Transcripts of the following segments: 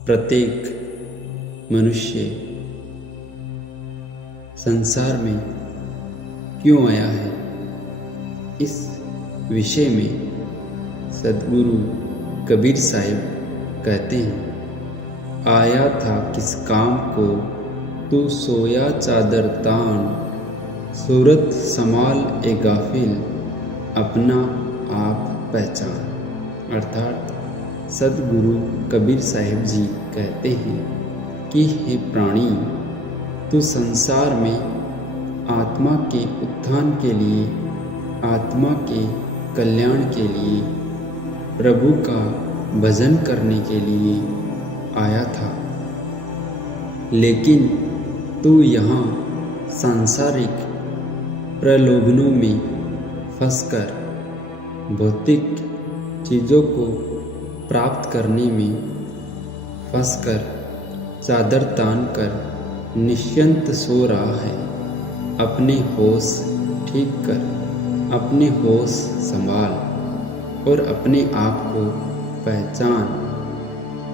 प्रत्येक मनुष्य संसार में क्यों आया है, इस विषय में सद्गुरु कबीर साहिब कहते हैं, आया था किस काम को तू सोया चादर तान, सूरत संभाल ए गाफिल अपना आप पहचान। अर्थात सद्गुरु कबीर साहिब जी कहते हैं कि हे प्राणी, तू संसार में आत्मा के उत्थान के लिए, आत्मा के कल्याण के लिए, प्रभु का भजन करने के लिए आया था। लेकिन तू यहाँ सांसारिक प्रलोभनों में फंसकर भौतिक चीज़ों को प्राप्त करने में फंसकर चादर तान कर निश्चिंत सो रहा है। अपने होश ठीक कर, अपने होश संभाल और अपने आप को पहचान।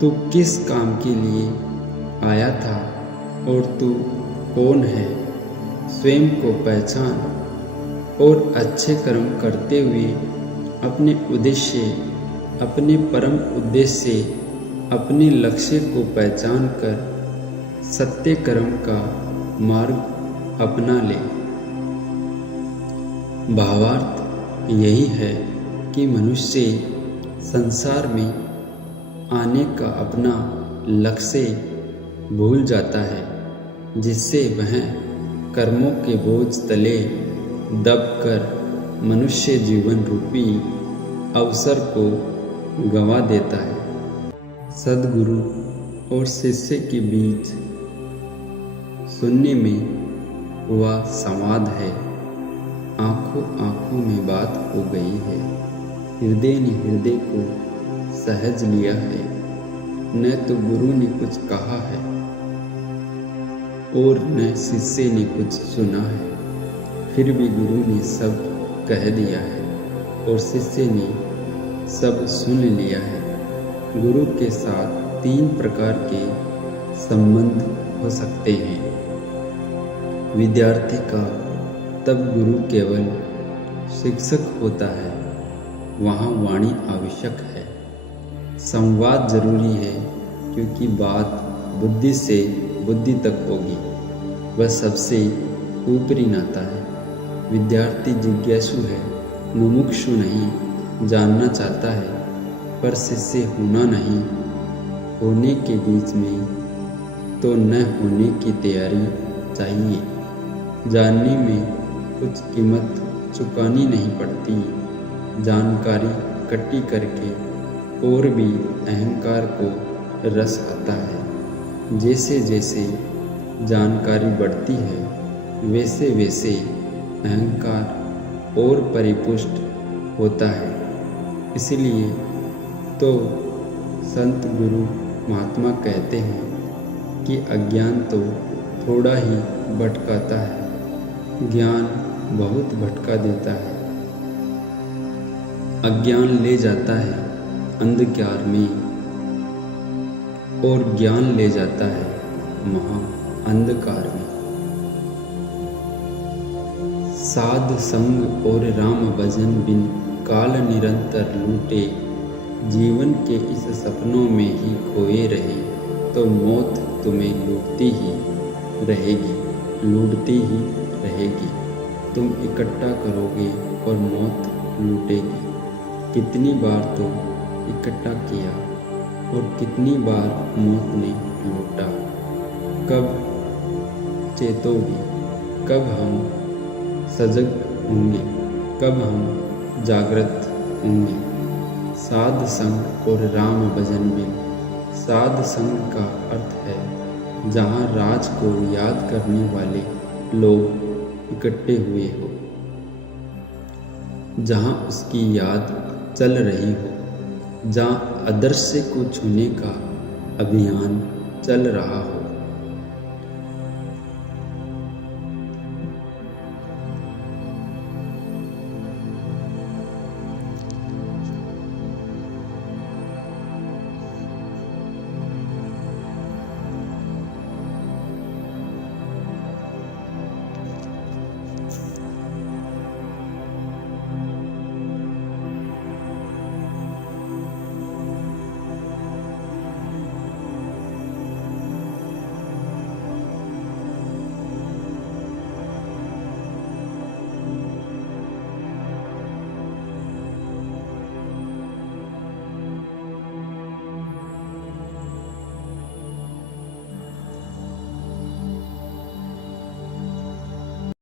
तू किस काम के लिए आया था और तू कौन है, स्वयं को पहचान और अच्छे कर्म करते हुए अपने उद्देश्य, अपने परम उद्देश्य, अपने लक्ष्य को पहचान कर सत्य कर्म का मार्ग अपना ले। भावार्थ यही है कि मनुष्य संसार में आने का अपना लक्ष्य भूल जाता है, जिससे वह कर्मों के बोझ तले दबकर मनुष्य जीवन रूपी अवसर को गंवा देता है। सद्गुरु और शिष्य के बीच सुनने में हुआ संवाद है, आंखों आंखों में बात हो गई है, हृदय ने हृदय को सहज लिया है। न तो गुरु ने कुछ कहा है और न शिष्य ने कुछ सुना है, फिर भी गुरु ने सब कह दिया है और शिष्य ने सब सुन लिया है। गुरु के साथ 3 प्रकार के संबंध हो सकते हैं। विद्यार्थी का तब गुरु केवल शिक्षक होता है, वहाँ वाणी आवश्यक है। संवाद जरूरी है, क्योंकि बात बुद्धि से बुद्धि तक होगी, वह सबसे ऊपरी नाता है। विद्यार्थी जिज्ञासु है, मुमुक्षु नहीं, जानना चाहता है, पर शिष्य होना नहीं, होने के बीच में तो न होने की तैयारी चाहिए। जानने में कुछ कीमत चुकानी नहीं पड़ती, जानकारी इकट्ठी करके और भी अहंकार को रस आता है। जैसे जैसे जानकारी बढ़ती है, वैसे वैसे अहंकार और परिपुष्ट होता है। इसलिए तो संत गुरु महात्मा कहते हैं कि अज्ञान तो थोड़ा ही भटकाता है, ज्ञान बहुत भटका देता है। अज्ञान ले जाता है अंधकार में और ज्ञान ले जाता है महा अंधकार में। साध संग और राम भजन बिन काल निरंतर लूटे, जीवन के इस सपनों में ही खोए रहे, तो मौत तुम्हें लूटती ही रहेगी, लूटती ही रहेगी। तुम इकट्ठा करोगे और मौत लूटेगी। कितनी बार तो इकट्ठा किया और कितनी बार मौत ने लूटा। कब चेतोगे, कब हम सजग होंगे, कब हम जागृत होंगे। साध संग और राम भजन बिन। साध संग का अर्थ है जहाँ राज को याद करने वाले लोग इकट्ठे हुए हो, जहाँ उसकी याद चल रही हो, जहाँ आदर्श को छूने का अभियान चल रहा हो।